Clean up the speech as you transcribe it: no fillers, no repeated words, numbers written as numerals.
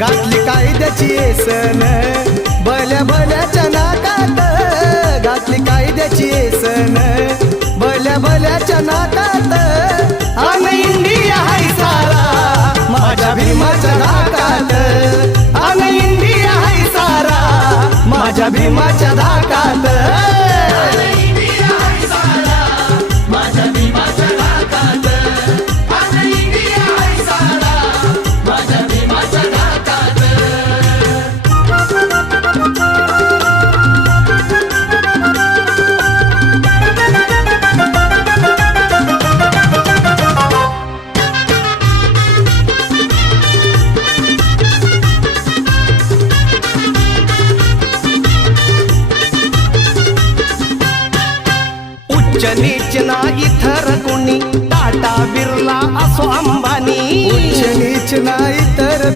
घातली कायद्याची येसन भल्या भल्याच्या नाकात, घातली कायद्याची येसन भल्या भल्याच्या नाकात. अन इंडिया हाय सारा माझ्या भीमाच्या धाकात, अन इंडिया हाय सारा माझ्या भीमाच्या धाकात. उच्च नीच ना इतर कोणी, टाटा बिर्ला असो अंबानी. उच्च नीच ना इतर